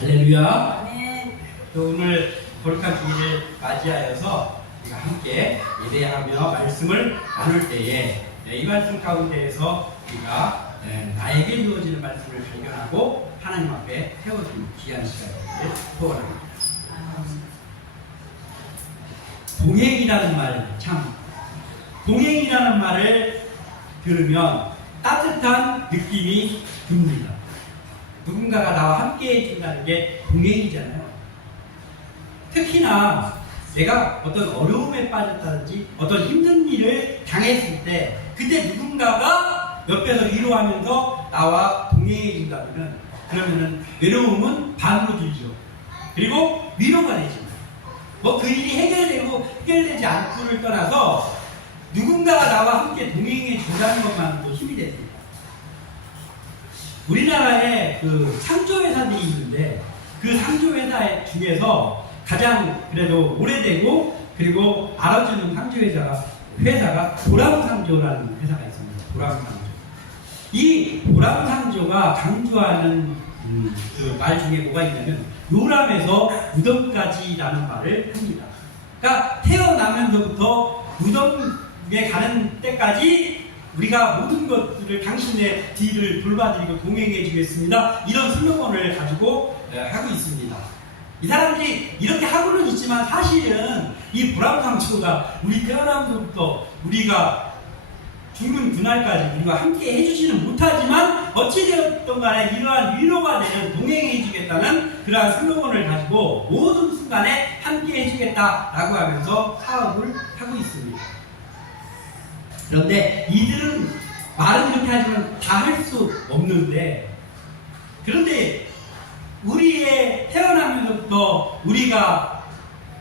할렐루야. 아멘. 또 오늘 거룩한 주일을 맞이하여서 우리가 함께 예배하며 말씀을 나눌 때에 이 말씀 가운데에서 우리가 나에게 주어지는 말씀을 발견하고 하나님 앞에 세워주는 귀한 시간을 소원합니다. 동행이라는 말, 참 동행이라는 말을 들으면 따뜻한 느낌이 듭니다. 누군가가 나와 함께 해준다는 게 동행이잖아요. 특히나 내가 어떤 어려움에 빠졌다든지 어떤 힘든 일을 당했을 때 그때 누군가가 옆에서 위로하면서 나와 동행해 준다면 그러면은 외로움은 반으로 줄죠. 그리고 위로가 되죠. 뭐 그 일이 해결되지 않고를 떠나서 누군가가 나와 함께 동행해 준다는 것만으로도 힘이 됩니다. 우리나라에 그 상조회사들이 있는데 그 상조회사 중에서 가장 그래도 오래되고 그리고 알아주는 상조회사가 보람상조라는 회사가 있습니다. 보람상조. 이 보람상조가 강조하는 그 말 중에 뭐가 있냐면 요람에서 무덤까지라는 말을 합니다. 그러니까 태어나면서부터 무덤에 가는 때까지 우리가 모든 것들을 당신의 뒤를 돌봐드리고 동행해 주겠습니다. 이런 슬로건을 가지고 하고 있습니다. 이 사람들이 이렇게 하고는 있지만 사실은 이 보람상조가 우리 태어나면서부터 우리가 죽는 그날까지 우리가 함께 해주지는 못하지만 어찌되었던 간에 이러한 위로가 되는 동행해 주겠다는 그러한 슬로건을 가지고 모든 순간에 함께 해주겠다라고 하면서 사업을 하고 있습니다. 그런데 이들은 말은 이렇게 하지만 다 할 수 없는데 그런데 우리의 태어나면서부터 우리가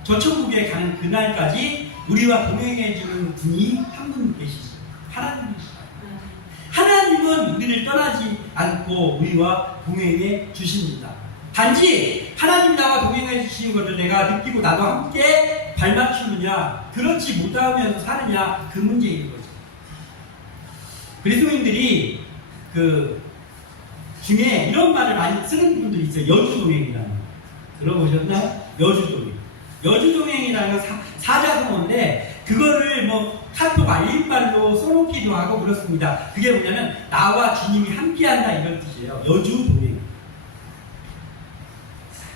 저천국에 가는 그날까지 우리와 동행해주는 분이 한 분 계시죠. 하나님이시죠. 하나님은 우리를 떠나지 않고 우리와 동행해 주십니다. 단지 하나님 나와 동행해 주시는 것을 내가 느끼고 나도 함께 발맞추느냐 그렇지 못하면서 사느냐 그 문제인 거죠. 그리스도인들이 그 중에 이런 말을 많이 쓰는 분들이 있어요. 여주동행이라는 거. 들어보셨나요? 여주동행. 여주동행이라는 건 사자성어인데 그거를 뭐 카톡 알림말로 써놓기도 하고 그렇습니다. 그게 뭐냐면 나와 주님이 함께한다 이런 뜻이에요. 여주동행.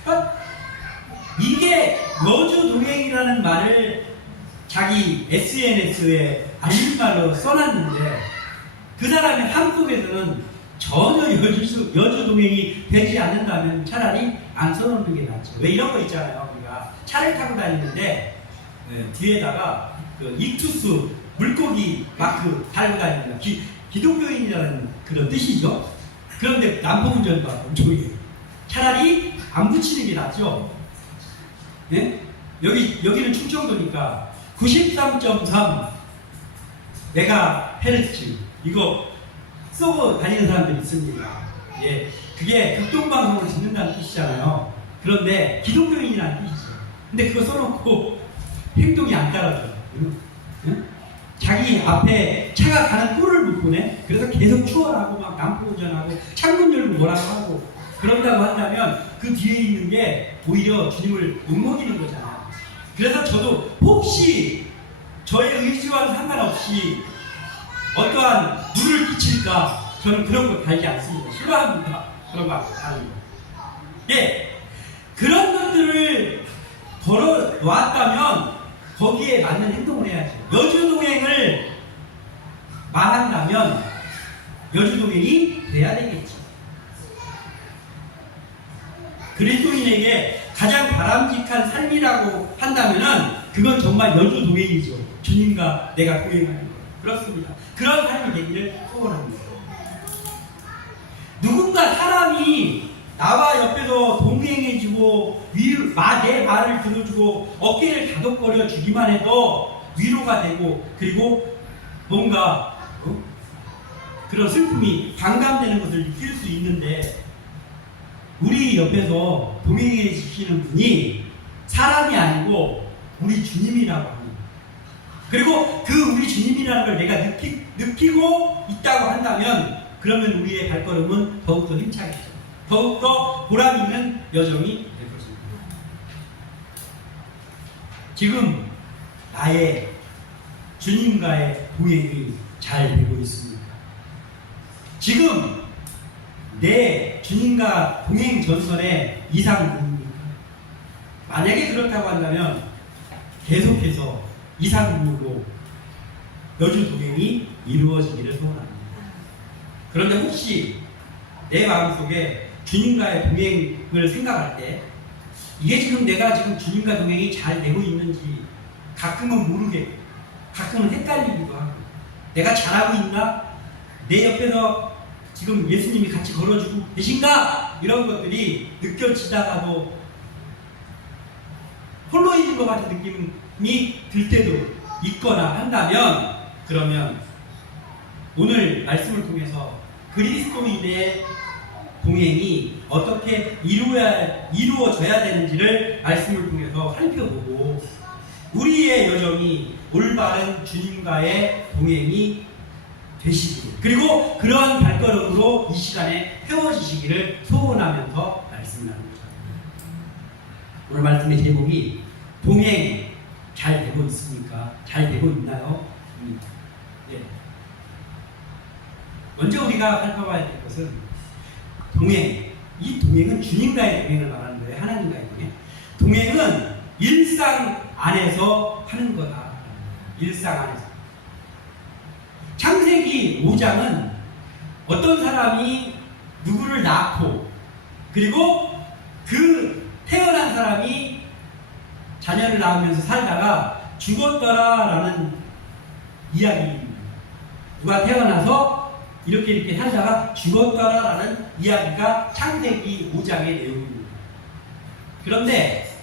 그러니까 이게 여주동행이라는 말을 자기 SNS에 알림말로 써놨는데 그 사람의 삶 속에서는 전혀 여주동행이 되지 않는다면 차라리 안 써놓는 게 낫죠. 왜 이런 거 있잖아요. 우리가 차를 타고 다니는데 뒤에다가 그 익투스 물고기 마크 달고 다닙니다. 기독교인이라는 그런 뜻이죠. 그런데 남포운전도 엄청 해요. 차라리 안 붙이는 게 낫죠. 네? 여기는 충청도니까 93.3 메가헤르츠 이거 쏘고 다니는 사람들이 있습니다. 예, 그게 극동방송을 듣는다는 뜻이잖아요. 그런데 기독교인이라는 뜻이죠. 근데 그거 써놓고 행동이 안 따라줘요. 응? 자기 앞에 차가 가는 꼴을 못 보네. 그래서 계속 추월하고 막 난포운전하고 창문 열고 뭐라고 하고 그런다고 한다면 그 뒤에 있는 게 오히려 주님을 욕먹이는 거잖아요. 그래서 저도 혹시 저의 의지와는 상관없이 어떠한 누를 끼칠까 저는 그런 거 달지 않습니다. 싫어합니다. 그런 거 아니고. 예, 그런 것들을 걸어 놨다면 거기에 맞는 행동을 해야죠. 여주동행을 말한다면 여주동행이 돼야 되겠죠. 그리스도인에게 가장 바람직한 삶이라고 한다면은 그건 정말 여주동행이죠. 주님과 내가 동행하는 것. 그렇습니다. 그런 삶이 되기를 소원합니다. 누군가 사람이 나와 옆에서 동행해주고 내 말을 들어주고 어깨를 다독거려 주기만 해도 위로가 되고 그리고 뭔가 그런 슬픔이 반감되는 것을 느낄 수 있는데 우리 옆에서 동행해 주시는 분이 사람이 아니고 우리 주님이라고 합니다. 그리고 그 우리 주님이라는 걸 내가 느끼고 있다고 한다면 그러면 우리의 발걸음은 더욱더 힘차겠죠. 더욱더 보람 있는 여정이 될 것입니다. 지금 나의 주님과의 동행이 잘 되고 있습니다. 지금 내 주님과 동행 전선의 이상은 뭡니까? 만약에 그렇다고 한다면 계속해서 이상으로 여주 동행이 이루어지기를 소원합니다. 그런데 혹시 내 마음속에 주님과의 동행을 생각할 때 이게 지금 내가 지금 주님과 동행이 잘 되고 있는지 가끔은 모르겠고 가끔은 헷갈리기도 하고 내가 잘하고 있나? 내 옆에서 지금 예수님이 같이 걸어주고 계신가? 이런 것들이 느껴지다가도 홀로 있는 것 같은 느낌이 들 때도 있거나 한다면 그러면 오늘 말씀을 통해서 그리스도인의 동행이 어떻게 이루어져야 되는지를 말씀을 통해서 살펴보고 우리의 여정이 올바른 주님과의 동행이 되시길 그리고 그러한 발걸음으로 이 시간에 세워지시기를 소원하면서 말씀을 나눕니다. 오늘 말씀의 제목이 동행 잘 되고 있습니까? 잘 되고 있나요? 네. 먼저 우리가 살펴봐야 될 것은 동행. 이 동행은 주님과의 동행을 말하는 거예요. 하나님과의 동행. 동행은 일상 안에서 하는 거다. 일상 안에서. 창세기 5장은 어떤 사람이 누구를 낳고 그리고 그 태어난 사람이 자녀를 낳으면서 살다가 죽었더라라는 이야기입니다. 누가 태어나서 이렇게 살다가 죽었더라라는 이야기가 창세기 5장의 내용입니다. 그런데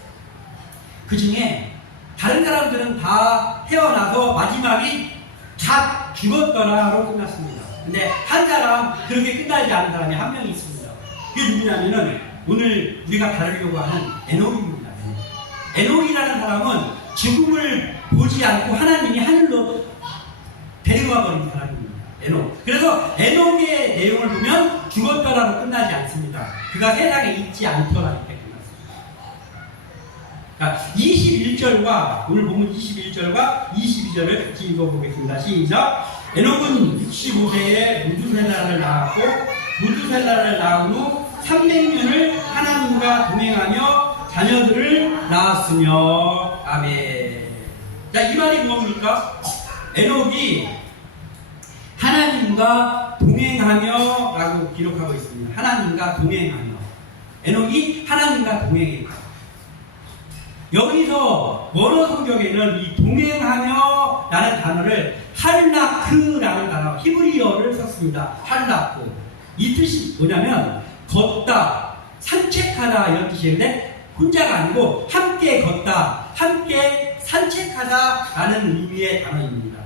그 중에 다른 사람들은 다 태어나서 마지막이 다 죽었더라로 끝났습니다. 근데 한 사람 그렇게 끝나지 않은 사람이 한 명이 있습니다. 그게 누구냐면은 오늘 우리가 다루려고 하는 에녹입니다. 에녹이라는 사람은 죽음을 보지 않고 하나님이 하늘로 데려가 버린 사람입니다. 에녹. 그래서 에녹의 내용을 보면 죽었더라로 끝나지 않습니다. 그가 세상에 있지 않더라 이렇게 끝났습니다. 21절과 오늘 보면 21절과 22절을 같이 읽어보겠습니다. 시작. 에녹은 65세에 무두셀라를 낳았고 무두셀라를 낳은 후 300년을 하나님과 동행하며 자녀들을 낳았으며 아멘. 자, 이 말이 뭡니까? 에녹이 하나님과 동행하며 라고 기록하고 있습니다. 하나님과 동행하며. 에녹이 하나님과 동행했다. 여기서 원어 성경에는 이 동행하며 라는 단어를 할라크라는 단어, 히브리어를 썼습니다. 할라크. 이 뜻이 뭐냐면 걷다, 산책하다 이런 뜻인데 혼자가 아니고 함께 걷다, 함께 산책하다 라는 의미의 단어입니다.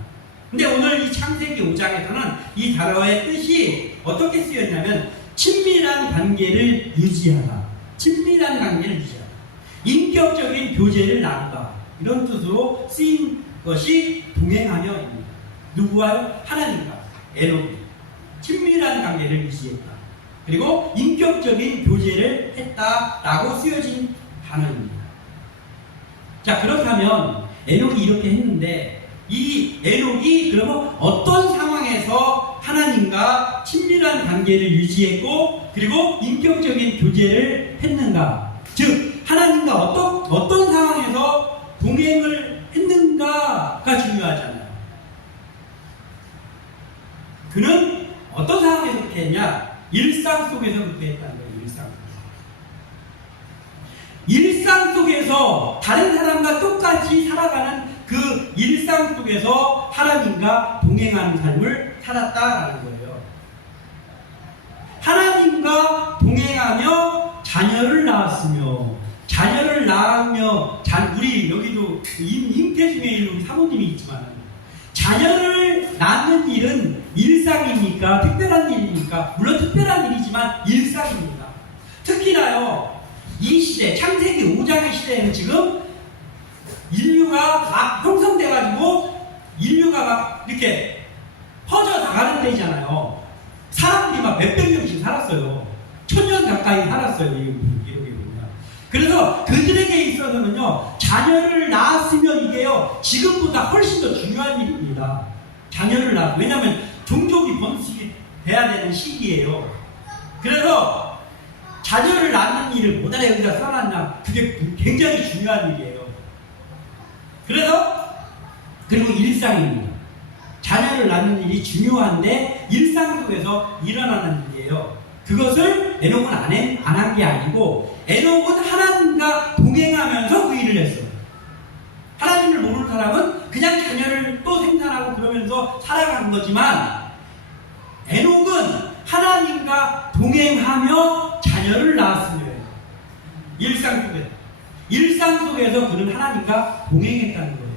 근데 오늘 이 창세기 5장에서는 이 단어의 뜻이 어떻게 쓰였냐면 친밀한 관계를 유지하다. 친밀한 관계를 유지하다. 인격적인 교제를 나누다. 이런 뜻으로 쓰인 것이 동행하며입니다. 누구와요? 하나님과. 에녹이. 친밀한 관계를 유지했다. 그리고 인격적인 교제를 했다라고 쓰여진 단어입니다. 자, 그렇다면 에녹이 이렇게 했는데 이 에녹이 그러면 어떤 상황에서 하나님과 친밀한 관계를 유지했고 그리고 인격적인 교제를 했는가? 즉 하나님과 어떤 상황에서 동행을 했는가가 중요하잖아요. 그는 어떤 상황에서 그렇게 했냐? 일상 속에서 그렇게 했다는 거예요. 일상 속에서 다른 사람과 똑같이 살아가는 그 일상 속에서 하나님과 동행하는 삶을 살았다라는 거예요. 하나님과 동행하며 자녀를 낳았으며 자녀를 낳으며 우리 여기도 임태중의 일 사모님이 있지만 자녀를 낳는 일은 일상입니까? 특별한 일입니까? 물론 특별한 일이지만 일상입니다. 특히나요 이 시대 창세기 5장의 시대에는 지금 인류가 막 형성돼가지고 인류가 막 이렇게 퍼져 나가는 데이잖아요. 사람들이 막 몇백 명씩 살았어요. 천년 가까이 살았어요. 이렇게 보면. 그래서 그들에게 있어서는요, 자녀를 낳았으면 이게요, 지금보다 훨씬 더 중요한 일입니다. 자녀를 낳아. 왜냐하면 종족이 번식이 돼야 되는 시기예요. 그래서 자녀를 낳는 일을 뭐다 여기다 써놨나, 그게 굉장히 중요한 일이에요. 그래서 그리고 일상입니다. 자녀를 낳는 일이 중요한데 일상 속에서 일어나는 일이에요. 그것을 에녹은 안 한 게 아니고 에녹은 하나님과 동행하면서 그 일을 했어요. 하나님을 모르는 사람은 그냥 자녀를 또 생산하고 그러면서 살아간 거지만 에녹은 하나님과 동행하며 자녀를 낳았으며 일상 속에서 그는 하나님과 동행했다는 거예요.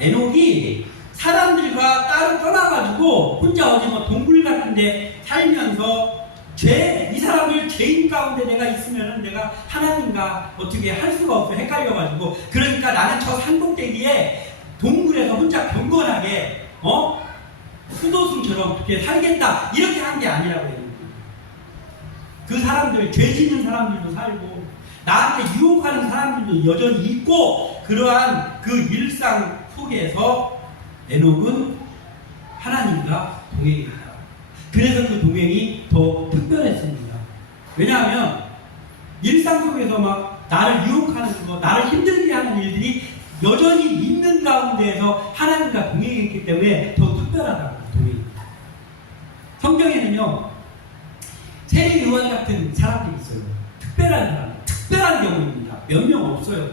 에녹이 사람들과 따로 떠나가지고 혼자 어디 뭐 동굴 같은데 살면서 이 사람을 죄인 가운데 내가 있으면은 내가 하나님과 어떻게 할 수가 없어 헷갈려가지고 그러니까 나는 저 산꼭대기에 동굴에서 혼자 경건하게 수도승처럼 그렇게 살겠다 이렇게 한 게 아니라고 해요. 그 사람들 죄 짓는 사람들도 살고 나한테 유혹하는 사람들도 여전히 있고 그러한 그 일상 속에서 에녹은 하나님과 동행했다. 그래서 그 동행이 더 특별했습니다. 왜냐하면 일상 속에서 막 나를 유혹하는 거, 나를 힘들게 하는 일들이 여전히 있는 가운데에서 하나님과 동행했기 때문에 더 특별하다고 동행이. 성경에는요 세례 요한 같은 사람들이 있어요. 특별한 사람, 특별한 경우입니다. 몇 명 없어요.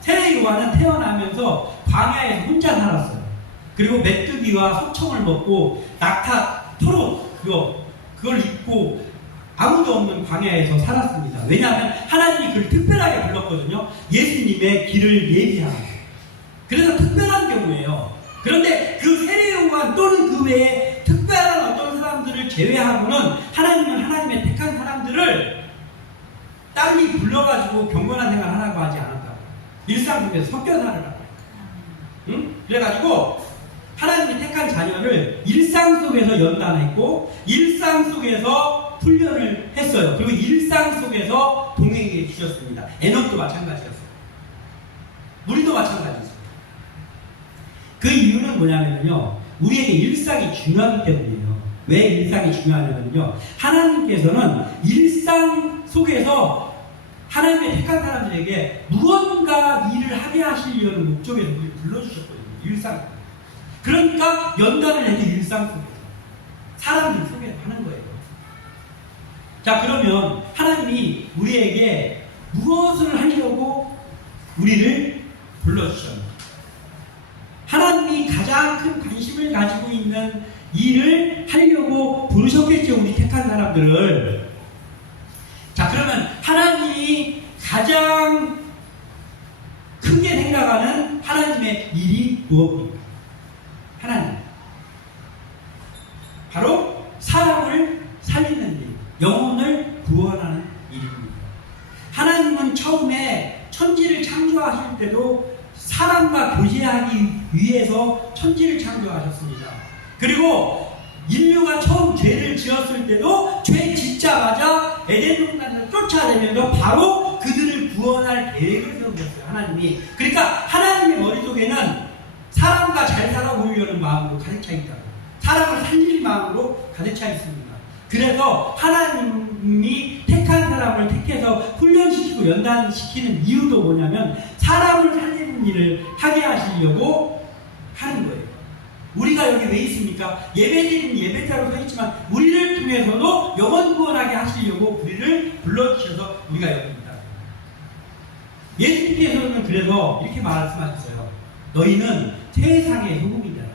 세례 요한은 태어나면서 광야에서 혼자 살았어요. 그리고 메뚜기와 소청을 먹고 낙타, 토록 그걸 입고 아무도 없는 광야에서 살았습니다. 왜냐하면 하나님이 그를 특별하게 불렀거든요. 예수님의 길을 예비하고. 그래서 특별한 경우예요. 그런데 그 세례 요한 또는 그 외에 특별한 어떤 사람들을 제외하고는 하나님은 하나님의 택한 사람들을 딸이 불러가지고 경건한 생활 하라고 하지 않았다고. 일상 속에서 섞여 살으라고. 응? 그래가지고 하나님이 택한 자녀를 일상 속에서 연단했고 일상 속에서 훈련을 했어요. 그리고 일상 속에서 동행해 주셨습니다. 에녹도 마찬가지였어요. 우리도 마찬가지였어요. 그 이유는 뭐냐면요, 우리에게 일상이 중요하기 때문이에요. 왜 일상이 중요하냐면요, 하나님께서는 일상 속에서 하나님의 택한 사람들에게 무언가 일을 하게 하시려는 목적에서 우리를 불러주셨거든요. 일상. 그러니까 연단을 해도 일상 속에서 사람들 속에서 하는 거예요. 자, 그러면 하나님이 우리에게 무엇을 하려고 우리를 불러주셨나? 하나님이 가장 큰 관심을 가지고 있는 일을 하려고 부르셨겠죠, 우리 택한 사람들을. 자, 그러면 하나님이 가장 크게 생각하는 하나님의 일이 무엇입니까? 하나님. 바로 사람을 살리는 일, 영혼을 구원하는 일입니다. 하나님은 처음에 천지를 창조하실 때도 사람과 교제하기 위해서 천지를 창조하셨습니다. 그리고 인류가 처음 죄를 지었을 때도 죄 짓자마자 에덴 동산을 쫓아내면서 바로 그들을 구원할 계획을 세우셨어요, 하나님이. 그러니까 하나님의 머릿속에는 사람과 잘 살아보려는 마음으로 가득 차 있다고. 사람을 살릴 마음으로 가득 차 있습니다. 그래서 하나님이 택한 사람을 택해서 훈련시키고 연단시키는 이유도 뭐냐면 사람을 살리는 일을 하게 하시려고 하는 거예요. 우리가 여기 왜 있습니까? 예배드리는 예배자로 서 있지만 우리를 통해서도 영혼 구원하게 하시려고 우리를 불러주셔서 우리가 여기 있다. 예수님께서는 그래서 이렇게 말씀하셨어요. 너희는 세상의 소금이 되라.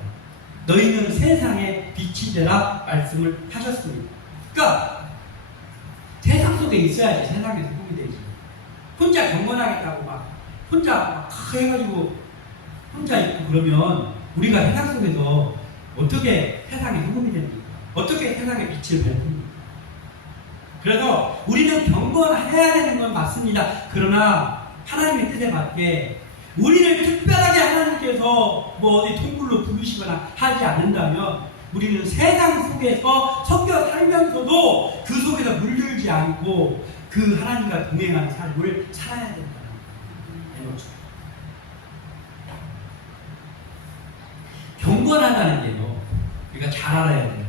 너희는 세상의 빛이 되라 말씀을 하셨습니다. 그러니까 세상 속에 있어야지 세상의 소금이 되지. 혼자 경건하겠다고 막 혼자 막 해가지고 혼자 있고 그러면 우리가 세상 속에서 어떻게 세상의 소금이 됩니까? 어떻게 세상의 빛을 밝힙니까? 그래서 우리는 경건해야 되는 건 맞습니다. 그러나 하나님의 뜻에 맞게 우리를 특별하게 하나님께서 뭐 어디 통굴로 부르시거나 하지 않는다면 우리는 세상 속에서 섞여 살면서도 그 속에서 물들지 않고 그 하나님과 동행하는 삶을 살아야 된다는 거예요. 경건하다는 게요, 우리가 잘 알아야 돼요.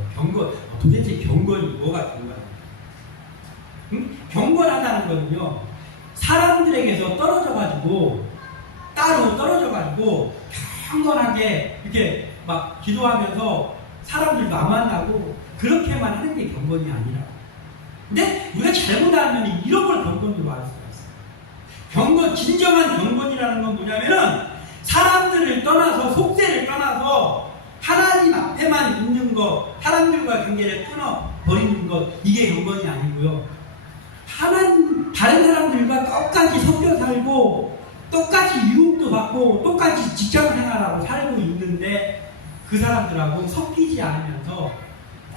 도대체 경건이 뭐가 경건이에요? 경건하다는 거는요, 사람들에게서 따로 떨어져가지고 경건하게 이렇게 막 기도하면서 사람들도 안 만나고 그렇게만 하는 게 경건이 아니라. 근데 우리가 잘못 알면 이런 걸 경건으로 알 수가 있어요. 진정한 경건이라는 건 뭐냐면은 사람들을 떠나서, 속세를 떠나서 하나님 앞에만 있는 것, 사람들과 관계를 끊어버리는 것, 이게 경건이 아니고요. 다른 사람들과 똑같이 섞여 살고, 똑같이 유혹도 받고, 똑같이 직장 생활하고 살고 있는데, 그 사람들하고 섞이지 않으면서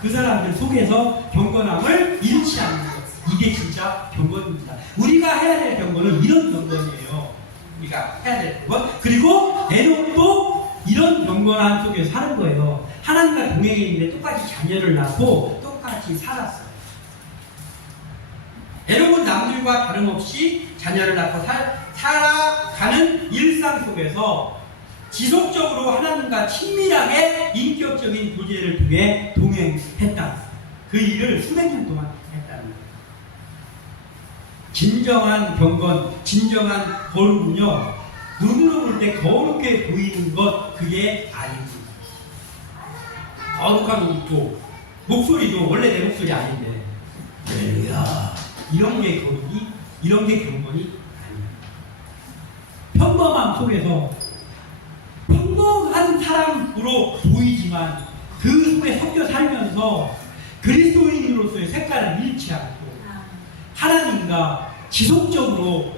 그 사람들 속에서 경건함을 잃지 않는 것. 이게 진짜 경건입니다. 우리가 해야 될 경건은 이런 경건이에요. 우리가 해야 될 경건. 그리고 에녹도 이런 경건함 속에서 사는 거예요. 하나님과 동행했는데 똑같이 자녀를 낳고 똑같이 살았어요. 에녹은 남들과 다름없이 자녀를 낳고 살아가는 일상 속에서 지속적으로 하나님과 친밀하게 인격적인 교제를 통해 동행했다. 그 일을 수백 년 동안 했다는 거예요. 진정한 경건, 진정한 거룩은요, 눈으로 볼 때 거룩해 보이는 것, 그게 아닙니다. 거룩한 옷 입고, 목소리도 원래 내 목소리 아닌데, 이런 게 거룩이, 이런 게 경건이 아닙니다. 평범함 속에서 평범한 사람으로 보이지만 그 속에 섞여 살면서 그리스도인으로서의 색깔을 잃지 않고 하나님과 지속적으로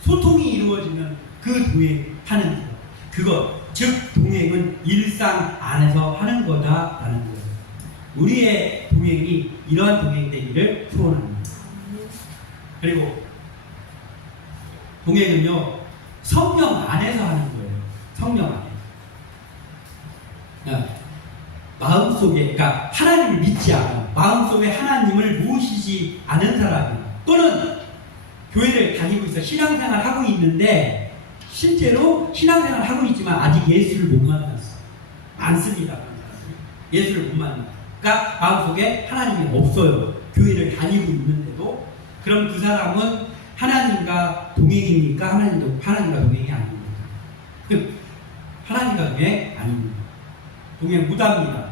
소통이 이루어지는 그 동행하는 것, 그것, 즉 동행은 일상 안에서 하는 거다라는 거예요. 우리의 동행이 이러한 동행이 되기를 소원합니다. 그리고 동행은요, 성령 안에서 하는 거예요. 성령 안에. 마음속에, 그러니까 하나님을 믿지 않아, 마음속에 하나님을 모시지 않은 사람이, 또는 교회를 다니고 있어 신앙생활 하고 있는데 실제로 신앙생활 하고 있지만 아직 예수를 못 만났어. 많습니다. 예수를 못 만나. 그러니까 마음속에 하나님이 없어요. 교회를 다니고 있는데도. 그럼 그 사람은 하나님과 동행입니까? 하나님과 동행이 아닙니다. 하나님과 동행 아닙니다. 동행 못합니다.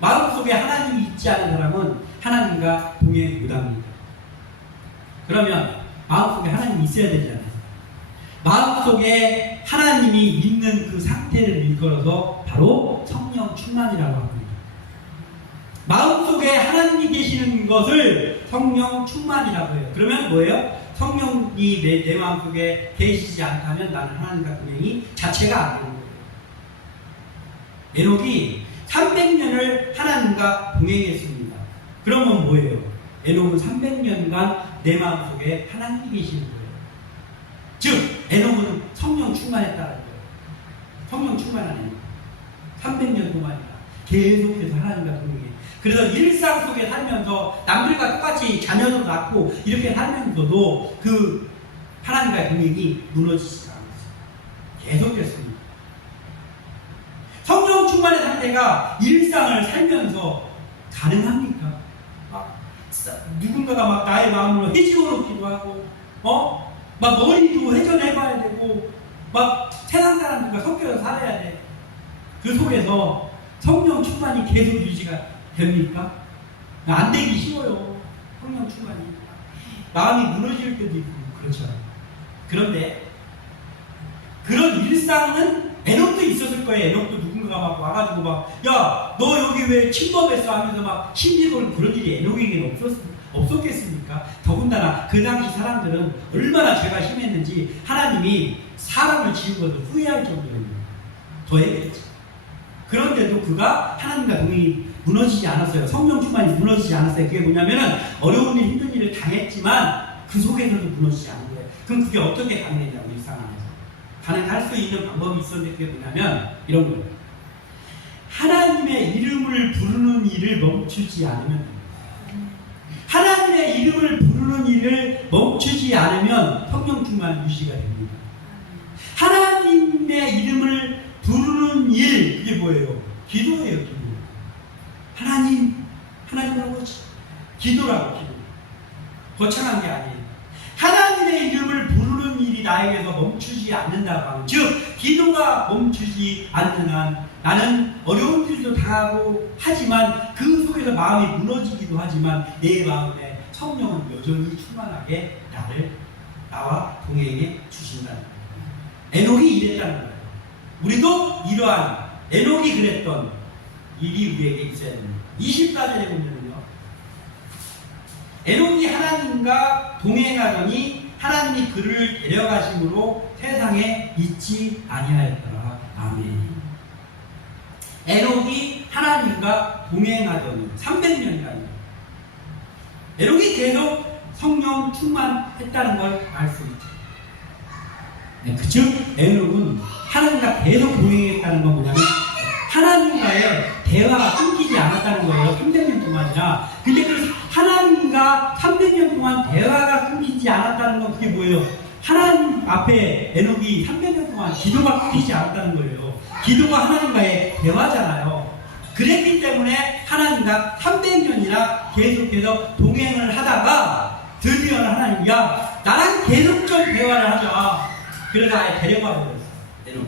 마음속에 하나님이 있지 않은 사람은 하나님과 동행 못합니다. 그러면 마음속에 하나님이 있어야 되잖아요. 마음속에 하나님이 있는 그 상태를 일컬어서 바로 성령 충만이라고 합니다. 마음속에 하나님이 계시는 것을 성령 충만이라고 해요. 그러면 뭐예요? 성령이 내 마음속에 계시지 않다면 나는 하나님과 동행이 자체가 안 되는 거예요. 에녹이 300년을 하나님과 동행했습니다. 그러면 뭐예요? 에녹은 300년간 내 마음속에 하나님이 계시는 거예요. 즉 에녹은 성령 충만했다는 거예요. 성령 충만하네요. 300년 동안이나 계속해서 하나님과 동행해. 그래서 일상 속에 살면서 남들과 똑같이 자녀도 낳고 이렇게 살면서도 그 하나님과의 동행이 무너지지 않았어요. 계속됐습니다. 성령 충만의 상태가 일상을 살면서 가능합니까? 누군가가 막 나의 마음으로 헤집어 놓기도 하고, 막 머리도 회전해봐야 되고, 막 세상 사람들과 섞여서 살아야 돼. 그 속에서 성령 충만이 계속 유지가 됩니까? 안 되기 쉬워요. 성령 충만이. 마음이 무너질 때도 있고, 그렇죠. 그런데, 그런 일상은 에녹도 있었을 거예요. 에녹도 누군가가 막 와가지고 막, 야, 너 여기 왜 침범했어? 하면서 막 심리고 그런 일이 에녹에게는 없었겠습니까? 더군다나 그 당시 사람들은 얼마나 죄가 심했는지 하나님이 사람을 지은 것을 후회할 정도입니다. 더 해겠지. 그런데도 그가 하나님과 동행이 무너지지 않았어요. 성령 충만이 무너지지 않았어요. 그게 뭐냐면은 어려운 일, 힘든 일을 당했지만 그 속에서도 무너지지 않은 거예요. 그럼 그게 어떻게 가능했냐고, 일상 안에서. 가능할 수 있는 방법이 있었는데 그게 뭐냐면 이런 거예요. 하나님의 이름을 부르는 일을 멈추지 않으면 됩니다. 하나님의 이름을 부르는 일을 멈추지 않으면 성령 충만 유지가 됩니다. 하나님의 이름을 부르는 일, 그게 뭐예요? 기도예요, 기도. 하나님이라고 기도라고, 기도. 거창한 게 아니에요. 하나님의 이름을 부르는 일이 나에게서 멈추지 않는다고 하면, 즉 기도가 멈추지 않는 한 나는 어려운 일도 당하고 하지만 그 속에서 마음이 무너지기도 하지만 내 마음에 성령은 여전히 충만하게 나와 동행해 주신다는 거예요. 에녹이 이랬다는 거예요. 우리도 이러한 에녹이 그랬던 일이 우리에게 있어야 됩니다. 24절에 보면요, 에녹이 하나님과 동행하더니 하나님이 그를 데려가심으로 세상에 있지 아니하였더라. 아멘. 에녹이 하나님과 동행하더니 300년간이요. 에녹이 계속 성령 충만했다는 걸 알 수 있죠. 네, 즉 에녹은 하나님과 계속 동행했다는 건 뭐냐면 하나님과의 대화가 끊기지 않았다는 거예요. 300년 동안이나. 근데 그 하나님과 300년 동안 대화가 끊기지 않았다는 건 그게 뭐예요? 하나님 앞에 에녹이 300년 동안 기도가 끊기지 않았다는 거예요. 기도가 하나님과의 대화잖아요. 그랬기 때문에 하나님과 300년이나 계속해서 동행을 하다가 드디어는 하나님이 야, 나랑 계속 좀 대화를 하자. 그래서 아예 데려가 버렸어요. 에녹.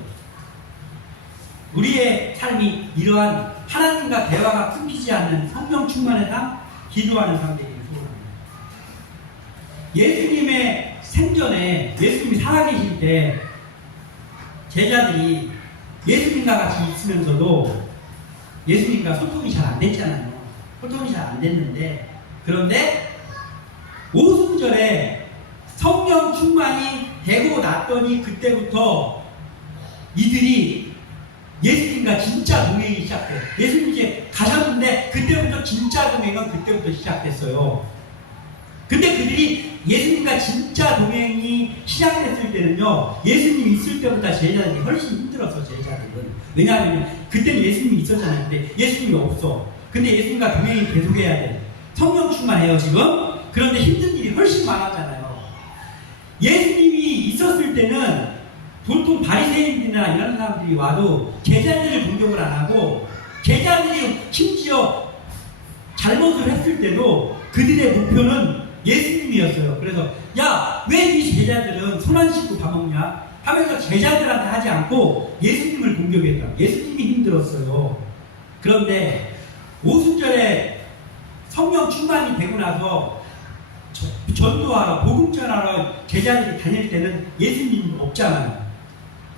우리의 삶이 이러한 하나님과 대화가 끊기지 않는 성령 충만의 삶, 기도하는 삶 되기를 소원합니다. 예수님의 생전에 예수님이 살아계실 때 제자들이 예수님과 같이 있으면서도 예수님과 소통이 잘 안 됐잖아요. 소통이 잘 안 됐는데, 그런데 오순절에 성령 충만이 되고 났더니 그때부터 이들이 예수님과 진짜 동행이 시작돼요. 예수님 이제 가셨는데 그때부터 진짜 동행은 그때부터 시작됐어요. 근데 그들이 예수님과 진짜 동행이 시작됐을 때는요, 예수님이 있을 때보다 제자들이 훨씬 힘들었어, 제자들은. 왜냐하면 그때는 예수님이 있었잖아요. 근데 예수님이 없어. 근데 예수님과 동행이 계속해야 돼. 성령 충만해요, 지금. 그런데 힘든 일이 훨씬 많았잖아요. 예수님이 있었을 때는 보통 바리새인들이나 이런 사람들이 와도 제자들을 공격을 안 하고, 제자들이 심지어 잘못을 했을 때도 그들의 목표는 예수님이었어요. 그래서 야, 왜 이 제자들은 손 안 씻고 밥 먹냐 하면서 제자들한테 하지 않고 예수님을 공격했다. 예수님이 힘들었어요. 그런데 오순절에 성령 충만이 되고 나서 전도하러, 복음 전하러 제자들이 다닐 때는 예수님 없잖아요.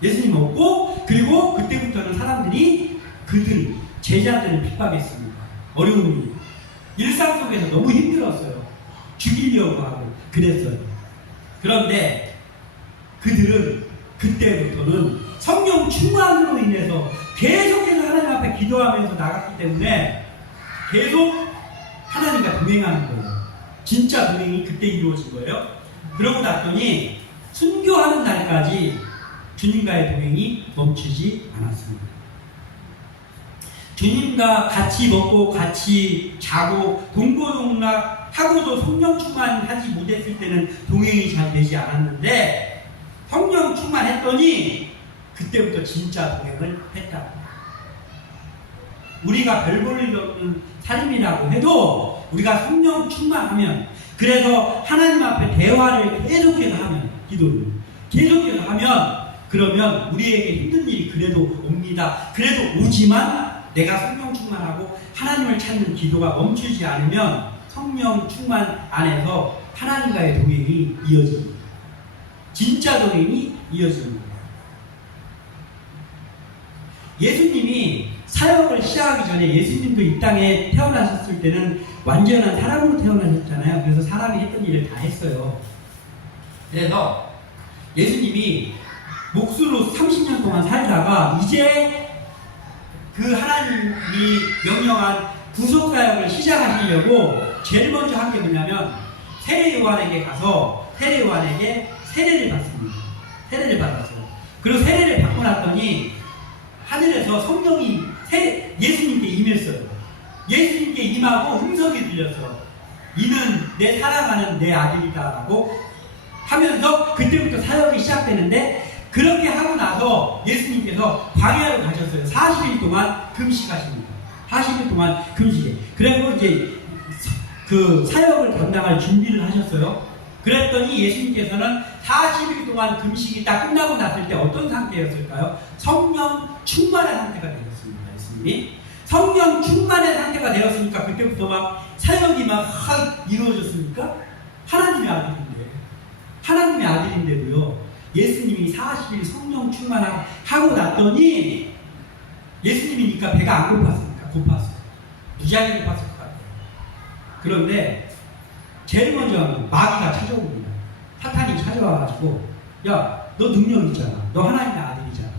예수님 없고, 그리고 그때부터는 사람들이 그들, 제자들을 핍박했습니다. 어려운 일. 일상 속에서 너무 힘들었어요. 죽이려고 하고 그랬어요. 그런데 그들은 그때부터는 성령 충만으로 인해서 계속해서 하나님 앞에 기도하면서 나갔기 때문에 계속 하나님과 동행하는 거예요. 진짜 동행이 그때 이루어진 거예요. 그러고 났더니 순교하는 날까지 주님과의 동행이 멈추지 않았습니다. 주님과 같이 먹고 같이 자고 동고동락 하고도 성령 충만하지 못했을 때는 동행이 잘 되지 않았는데, 성령 충만했더니 그때부터 진짜 동행을 했다. 우리가 별 볼 일 없는 삶이라고 해도 우리가 성령 충만하면, 그래서 하나님 앞에 대화를 계속해서 하면, 기도를 계속해서 하면, 그러면 우리에게 힘든 일이 그래도 옵니다. 그래도 오지만 내가 성령 충만하고 하나님을 찾는 기도가 멈추지 않으면 성령 충만 안에서 하나님과의 동행이 이어집니다. 진짜 동행이 이어집니다. 예수님이 사역을 시작하기 전에 예수님도 이 땅에 태어나셨을 때는 완전한 사람으로 태어나셨잖아요. 그래서 사람이 했던 일을 다 했어요. 그래서 예수님이 목수로 30년 동안 살다가 이제 그 하나님이 명령한 구속사역을 시작하시려고 제일 먼저 한 게 뭐냐면 세례요한에게 가서 세례요한에게 세례를 받습니다. 세례를 받았어요. 그리고 세례를 받고 났더니 하늘에서 성령이 예수님께 임했어요. 예수님께 임하고 음성이 들려서 이는 내 사랑하는 내 아들이다라고 하면서 그때부터 사역이 시작되는데, 그렇게 하고 나서 예수님께서 광야로 가셨어요. 40일 동안 금식하십니다. 40일 동안 금식해. 그리고 이제 그 사역을 감당할 준비를 하셨어요. 그랬더니 예수님께서는 40일 동안 금식이 딱 끝나고 났을 때 어떤 상태였을까요? 성령 충만의 상태가 되었습니다. 예수님이 성령 충만의 상태가 되었으니까 그때부터 막 사역이 막 이루어졌습니까? 하나님의 아들인데도요, 예수님이 40일 성령 충만하고 났더니 예수님이니까 배가 안 고팠습니까? 고팠어요. 무지하게 고팠을 것 같아요. 그런데 제일 먼저 마귀가 찾아옵니다. 사탄이 찾아와가지고, 야, 너 능력 있잖아. 너 하나님의 아들이잖아.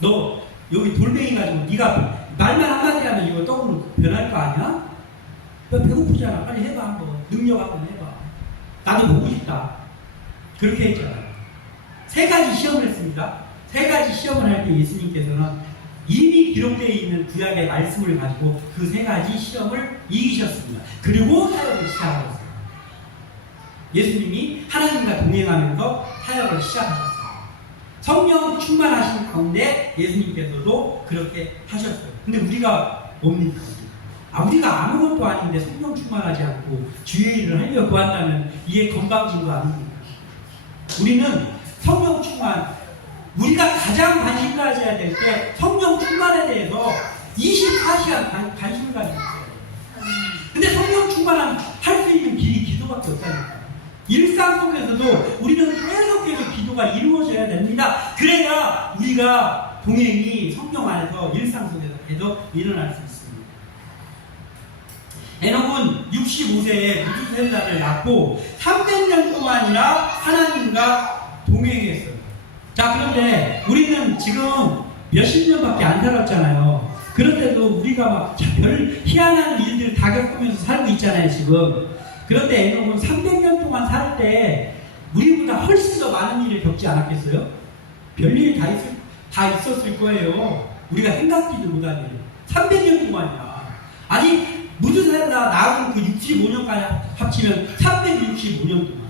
너 여기 돌멩이 가지고 네가 말만 한마디 하면 이거 떡으로 변할 거 아니야? 너 배고프잖아. 빨리 해봐 한번. 능력 한번 해봐. 나도 보고 싶다. 그렇게 했잖아요. 3가지 시험을 했습니다. 3가지 시험을 할 때 예수님께서는 이미 기록되어 있는 구약의 말씀을 가지고 그 3가지 시험을 이기셨습니다. 그리고 사역을 시작하셨어요. 예수님이 하나님과 동행하면서 사역을 시작하셨어요. 성령 충만하신 가운데 예수님께서도 그렇게 하셨어요. 근데 우리가 뭡니까? 우리가 아무것도 아닌데 성령 충만하지 않고 주의 일을 하려고 한다면 이게 건방진 거 아닙니까? 우리는 성령 충만, 우리가 가장 관심 가져야 될 때 성령 충만에 대해서 24시간 관심을 가지고 있어요. 근데 성령 충만한 할 수 있는 길이 기도밖에 없다니까. 일상 속에서도 우리는 계속해서 기도가 이루어져야 됩니다. 그래야 우리가 동행이 성령 안에서 일상 속에서 계속 일어날 수 있습니다. 에녹은 65세에 무두셀라를 낳고 300년 동안이나 하나님과 동행했어요. 자, 그런데 우리는 지금 몇십 년밖에 안 살았잖아요. 그런데도 우리가 막 별 희한한 일들 다 겪으면서 살고 있잖아요, 지금. 그런데 에녹은 300년 동안 살 때 우리보다 훨씬 더 많은 일을 겪지 않았겠어요? 별일 다 있었을 거예요. 우리가 생각지도 못한 일. 300년 동안이야. 아니, 무두셀라 낳은 그 65년까지 합치면 365년 동안.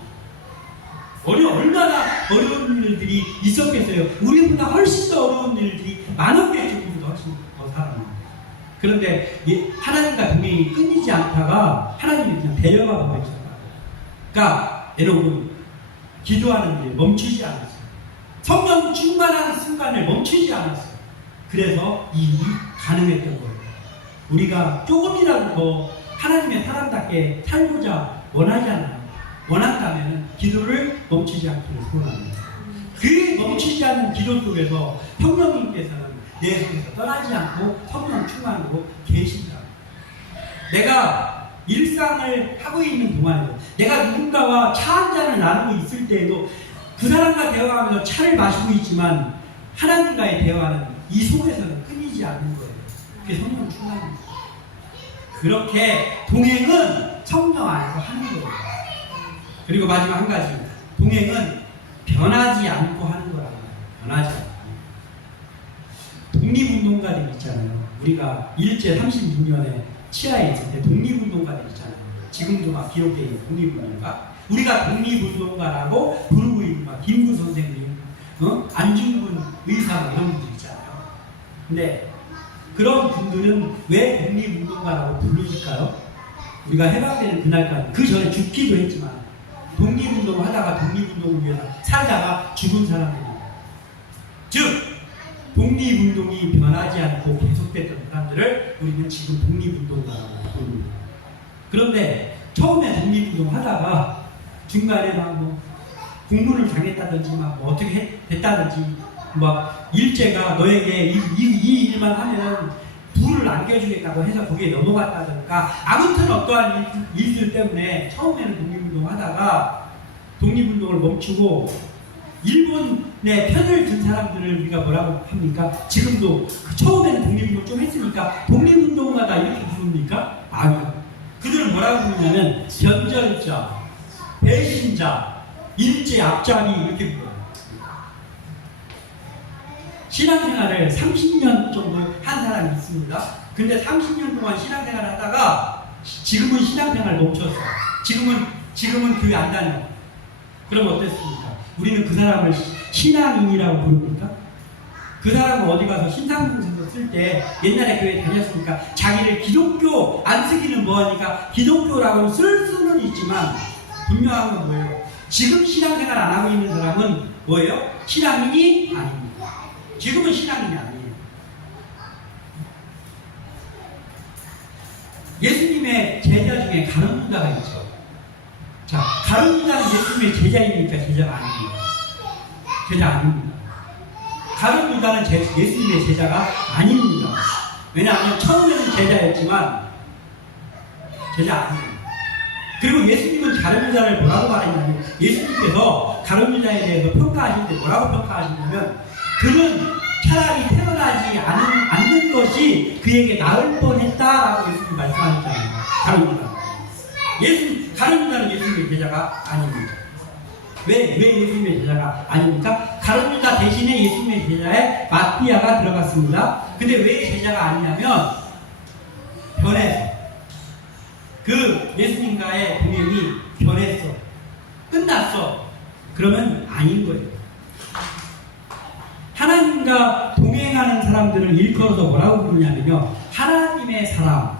얼마나 어려운 일들이 있었겠어요. 우리보다 훨씬 더 어려운 일들이 많았겠죠. 우리보다 훨씬 더 살아요. 그런데 하나님과 동행이 끊이지 않다가 하나님이 그냥 데려가 버리셨어요. 그러니까 여러분, 기도하는 일 멈추지 않았어요. 성령 충만한 순간을 멈추지 않았어요. 그래서 이 일이 가능했던 거예요. 우리가 조금이라도 더 하나님의 사람답게 살고자 원한다면 기도를 멈추지 않기를 소원합니다. 그 멈추지 않는 기도 속에서 성령님께서는 내 속에서 떠나지 않고 성령 충만으로 계신다. 내가 일상을 하고 있는 동안에도, 내가 누군가와 차 한 잔을 나누고 있을 때에도 그 사람과 대화하면서 차를 마시고 있지만 하나님과의 대화는 이 속에서는 끊이지 않는 거예요. 그게 성령 충만입니다. 그렇게 동행은 성령 안에서 하는 거예요. 그리고 마지막 한 가지, 동행은 변하지 않고 하는 거라고 해요. 변하지 않고. 독립운동가들 있잖아요. 우리가 일제 36년에 치하에 있을 때 독립운동가들 있잖아요. 지금도 막 기록되어 있는 독립운동가. 우리가 독립운동가라고 부르고 있는 막 김구 선생님, 안중근 의사 이런 분들 있잖아요. 근데 그런 분들은 왜 독립운동가라고 부르실까요? 우리가 해방되는 그날까지, 그 전에 죽기도 했지만 독립운동을 하다가 독립운동을 위해서 살다가 죽은 사람들입니다. 즉 독립운동이 변하지 않고 계속됐던 사람들을 우리는 지금 독립운동가라고 부릅니다. 그런데 처음에 독립운동 하다가 중간에 막 공문을 당했다든지 뭐 어떻게 됐다든지 막 일제가 너에게 이 일만 하면 불을 안겨주겠다고 해서 거기에 넘어갔다든가, 아무튼 어떠한 일들 때문에 처음에는 독립운동 하다가 독립운동을 멈추고 일본의 편을 든 사람들을 우리가 뭐라고 합니까? 지금도 처음에는 독립운동 좀 했으니까 독립운동가다 이렇게 부릅니까? 아니요. 그들은 뭐라고 부르냐면 변절자, 배신자, 일제 앞잡이 이렇게 불러요. 신앙생활을 30년 정도 한 사람이 있습니다. 근데 30년 동안 신앙생활을 하다가 지금은 신앙생활 멈췄어. 지금은 교회 안 다녀. 그럼 어땠습니까? 우리는 그 사람을 신앙인이라고 부릅니까? 그 사람은 어디 가서 신상증서 쓸 때 옛날에 교회 다녔으니까 자기를 기독교 안 쓰기는 뭐하니까 기독교라고 쓸 수는 있지만 분명한 건 뭐예요? 지금 신앙생활 안 하고 있는 사람은 뭐예요? 신앙인이 아닙니다. 지금은 신앙인이 아니에요. 예수님의 제자 중에 가룟 유다가 있죠. 자, 가룟 유다는 예수님의 제자입니까? 제자가 아닙니다. 제자 아닙니다. 가룟 유다는 예수님의 제자가 아닙니다. 왜냐하면 처음에는 제자였지만 제자 아닙니다. 그리고 예수님은 가룟 유다를 뭐라고 말했냐면 예수님께서 가룟 유다에 대해서 평가하실 때 뭐라고 평가하시냐면 그는 차라리 태어나지 않는 것이 그에게 나을 뻔했다라고 예수님이 말씀하셨잖아요. 가룟 유다. 가룟 유다는 예수님의 제자가 아닙니다. 왜 예수님의 제자가 아닙니까? 가룟 유다 대신에 예수님의 제자에 마띠아가 들어갔습니다. 근데 왜 제자가 아니냐면 변해서 그 예수님과의 동행이 변했어. 끝났어. 그러면 아닌 거예요. 하나님과 동행하는 사람들을 일컬어서 뭐라고 부르냐면요. 하나님의 사람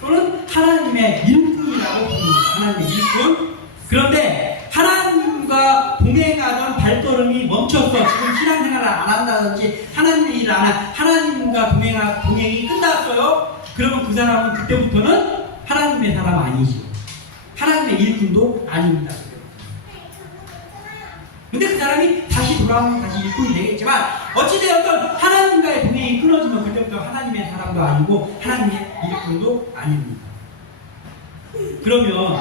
또는 하나님의 일꾼이라고 부릅니다. 하나님의 일꾼. 그런데 하나님과 동행하던 발걸음이 멈췄어. 지금 신앙생활을 안 한다든지 하나님의 일을 안 한 하나님과 동행이 끝났어요. 그러면 그 사람은 그때부터는 하나님의 사람 아니지. 하나님의 일꾼도 아닙니다. 근데 그 사람이 다시 돌아오면 다시 일꾼이 되겠지만 어찌되었든 하나님과의 동행이 끊어지면 그때부터 하나님의 사람도 아니고 하나님의 일꾼도 아닙니다. 그러면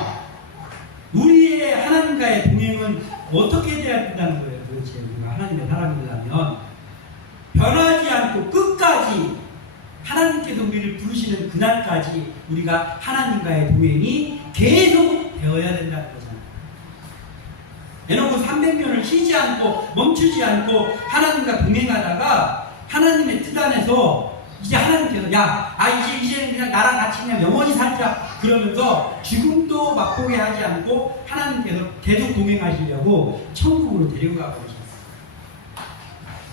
우리의 하나님과의 동행은 어떻게 돼야 된다는 거예요? 도대체 우리가 하나님의 사람이라면 변하지 않고 끝까지 하나님께서 우리를 부르시는 그날까지 우리가 하나님과의 동행이 계속 되어야 된다는 거잖아요. 에녹은 300년을 쉬지 않고 멈추지 않고 하나님과 동행하다가 하나님의 뜻 안에서 이제 하나님께서 이제는 그냥 나랑 같이 그냥 영원히 살자 그러면서 죽음도 맛보게 하지 않고 하나님께서 계속 동행하시려고 천국으로 데리고 가버리셨어요.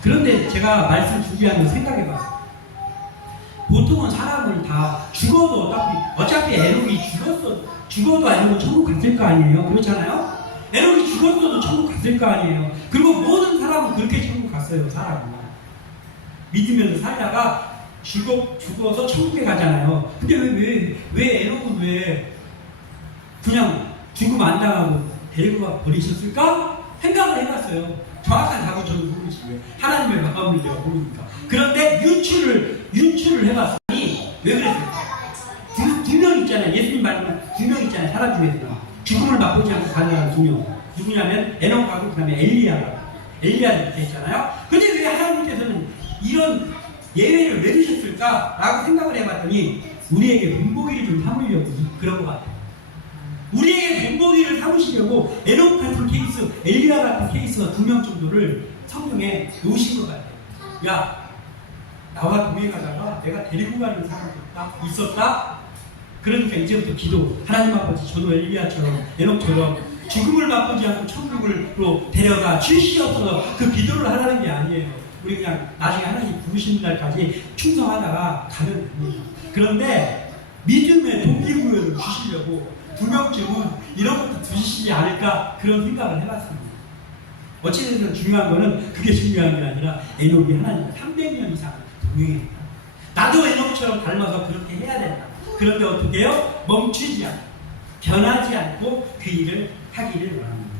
그런데 제가 말씀 준비하면서 생각해봤어요. 보통은 사람을 다 죽어도 어차피 에녹이 죽어도 에녹은 천국 갔을 거 아니에요? 그렇잖아요? 에녹이 죽었어도 천국 갔을 거 아니에요? 그리고 모든 사람은 그렇게 천국 갔어요. 사람은 믿으면서 살다가 죽어서 천국에 가잖아요. 근데 왜 에녹은 왜 그냥 죽음 안 당하고 데리고 가 버리셨을까? 생각을 해봤어요. 정확한 답은 저는 모르지. 왜? 하나님의 마음을 제가 모르니까. 그런데 유추를 해봤더니 왜 그랬을까? 두 명 있잖아요. 예수님 말씀은 두 명 있잖아요. 사람 중에서 죽음을 맛보지 않고 가는 사람 두 명. 누구냐면 에녹하고 그 다음에 엘리야가 있잖아요. 근데 왜 하나님께서는 이런 예외를 왜 두셨을까? 라고 생각을 해봤더니 우리에게 본보기를 좀 삼으려고 그런 것 같아요. 우리에게 본보기를 삼으시려고 에녹 같은 케이스, 엘리야 같은 케이스가 2명 정도를 성경에 놓으신 것 같아요. 야, 나와 동행하다가 내가 데리고 가는 사람이 있었다? 그러니까 이제부터 기도, 하나님 아버지 저도 엘리야처럼 에녹처럼 죽음을 맛보지 않고 천국으로 데려가 주시옵소서. 그 기도를 하라는 게 아니에요. 우리 그냥 나중에 하나님 부르시는 날까지 충성하다가 가면 됩니다. 그런데 믿음의 동기부여를 주시려고 2명쯤은 이런 것도 주시지 않을까 그런 생각을 해봤습니다. 어찌됐든 중요한 거는 그게 중요한 게 아니라 에녹이 하나님 300년 이상 동행했다. 나도 에녹처럼 닮아서 그렇게 해야 된다. 그런데 어떻게 해요? 멈추지 않고 변하지 않고 그 일을 하기를 원합니다.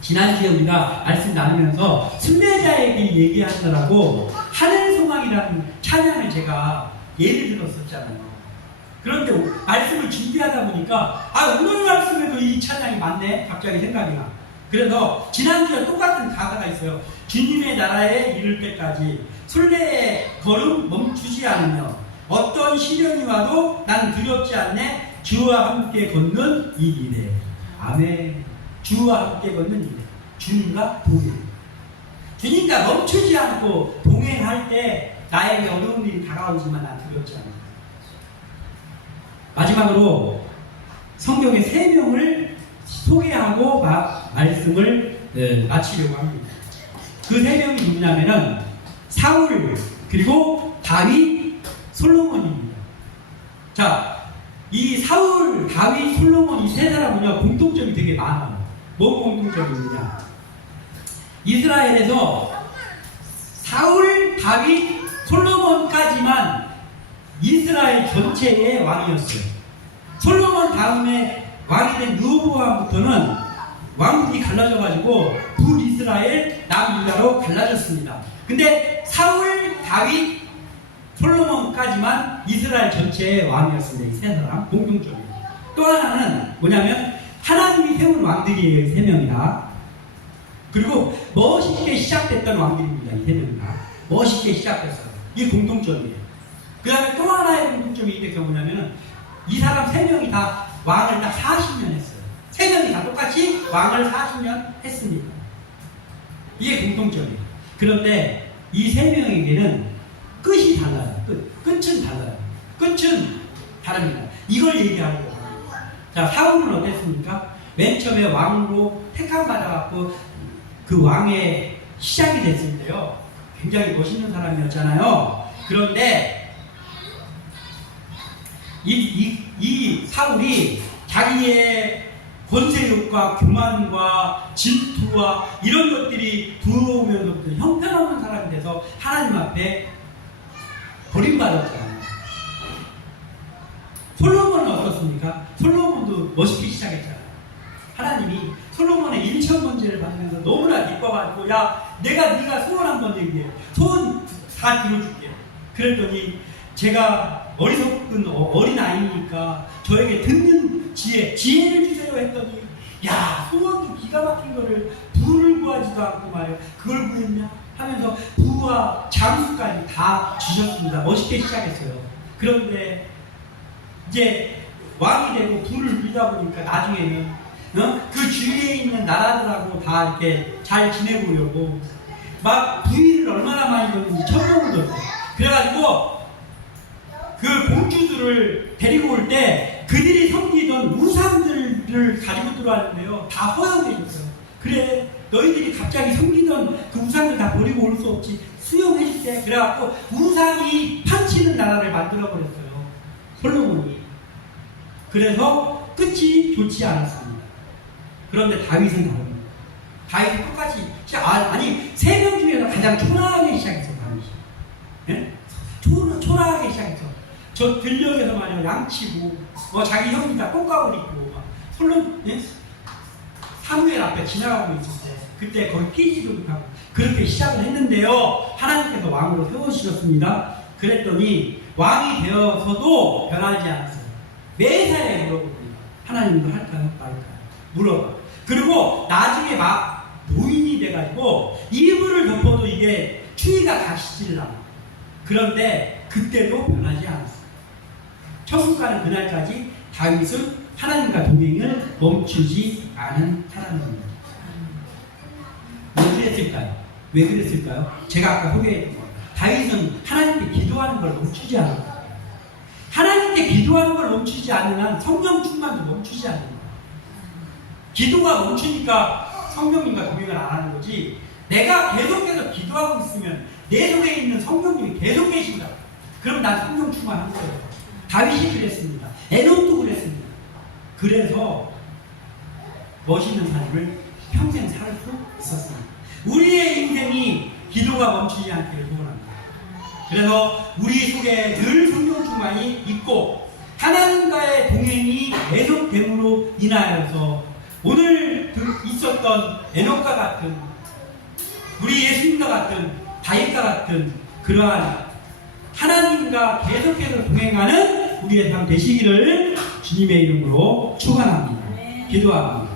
지난주에 우리가 말씀 나누면서 순례자에게 얘기하느라고 하늘소망이라는 찬양을 제가 예를 들었었잖아요. 그런데 말씀을 준비하다 보니까 오늘 말씀에도 이 찬양이 맞네 갑자기 생각이 나. 그래서 지난주에 똑같은 가사가 있어요. 주님의 나라에 이를 때까지 순례의 걸음 멈추지 않으며 어떤 시련이 와도 난 두렵지 않네. 주와 함께 걷는 이 길에. 아멘. 주와 함께 걷는 일에 주님과 동행. 주님과 멈추지 않고 동행할 때 나에게 어려운 일이 다가오지만 난 두렵지 않아. 마지막으로 성경의 세 명을 소개하고 말씀을 마치려고 합니다. 그 세 명이 누구냐면은 사울, 그리고 다윗, 솔로몬입니다. 자, 이 사울, 다윗, 솔로몬 이 세 사람은요 공통점이 되게 많아요. 뭐 공통점이 있느냐? 이스라엘에서 사울, 다윗, 솔로몬까지만 이스라엘 전체의 왕이었어요. 솔로몬 다음에 왕이 된 르호보암부터는 왕국이 갈라져가지고 북이스라엘, 남유다로 갈라졌습니다. 근데 사울, 다윗, 솔로몬까지만 이스라엘 전체의 왕이었습니다. 이 세 사람 공통점이에요. 또 하나는 뭐냐면 하나님이 세운 왕들이에요. 이 세 명이 다. 그리고 멋있게 시작됐던 왕들입니다. 이 세 명이 다. 멋있게 시작됐어요. 이게 공통점이에요. 그 다음에 또 하나의 공통점이 있는 게 뭐냐면 이 사람 세 명이 다 왕을 딱 40년 했어요. 세 명이 다 똑같이 왕을 40년 했습니다. 이게 공통점이에요. 그런데 이 세 명에게는 끝이 달라요. 끝은 달라요. 끝은 다릅니다. 이걸 얘기하려고 합니다. 자, 사울은 어땠습니까? 맨 처음에 왕으로 택함받아갖고 그 왕의 시작이 됐을 때요. 굉장히 멋있는 사람이었잖아요. 그런데 이 사울이 자기의 권세욕과 교만과 질투와 이런 것들이 들어오면서부터 형편없는 사람이 돼서 하나님 앞에 버림받았잖아요. 솔로몬은 어떻습니까? 솔로몬도 멋있게 시작했잖아요. 하나님이 솔로몬의 1,000번째를 받으면서 너무나 기뻐가지고 야 네가 소원 한번 얘기해. 소원 다 들어줄게. 그랬더니 제가 어리석은 어린아이니까 저에게 듣는 지혜를 주세요 했더니 야 소원도 기가 막힌 거를 부를 구하지도 않고 말이야 그걸 구했냐 하면서 부와 장수까지 다 주셨습니다. 멋있게 시작했어요. 그런데 이제 왕이 되고 부를 누리다 보니까 나중에는 그 주위에 있는 나라들하고 다 이렇게 잘 지내보려고 막 부인을 얼마나 많이 줬는지 천명을 줬어요. 그래가지고 그 공주들을 데리고 올 때 그들이 섬기던 우상들을 가지고 들어왔는데요. 다 허용해 줬어요. 그래 너희들이 갑자기 섬기던 그 우상들 다 버리고 올 수 없지 수용해 줄게. 그래갖고 우상이 판치는 나라를 만들어 버렸어요. 솔로몬이. 그래서 끝이 좋지 않았습니다. 그런데 다윗은 다릅니다. 다윗은 똑같이 아니 세 명 중에서 가장 초라하게 시작했어. 다윗이. 예? 초라하게 시작했어. 저 들녘에서 말이야 양치고 자기 형이 다 꽃가을 입고 솔로 사무엘 앞에 지나가고 있을 때 그때 거기 끼지도 못하고 그렇게 시작을 했는데요. 하나님께서 왕으로 세워주셨습니다. 그랬더니 왕이 되어서도 변하지 않았어요. 매사에 물어봅니다. 하나님도 할까요? 말까요? 물어봐. 그리고 나중에 막 노인이 돼가지고 이불을 덮어도 이게 추위가 가시질 않아. 그런데 그때도 변하지 않았어요. 천국 가는 그날까지 다윗은 하나님과 동행을 멈추지 않은 사람입니다. 왜 그랬을까요? 왜 그랬을까요? 제가 아까 소개했던 거. 다윗은 하나님께 기도하는 걸 멈추지 않았어요. 하나님께 기도하는 걸 멈추지 않으면 성령 충만도 멈추지 않는 거예요. 기도가 멈추니까 성령님과 동행을 안 하는 거지. 내가 계속해서 기도하고 있으면 내 속에 있는 성령님이 계속 계신다. 그럼 난 성령 충만한 거예요. 다윗이 그랬습니다. 에녹도 그랬습니다. 그래서 멋있는 삶을 평생 살 수 있었습니다. 우리의 인생이 기도가 멈추지 않기를 소원합니다. 그래서 우리 속에 늘 성령 충만이 있고 하나님과의 동행이 계속됨으로 인하여서 오늘 있었던 에녹과 같은 우리 예수님과 같은 다윗과 같은 그러한 하나님과 계속해서 동행하는 우리의 삶 되시기를 주님의 이름으로 축원합니다. 기도합니다.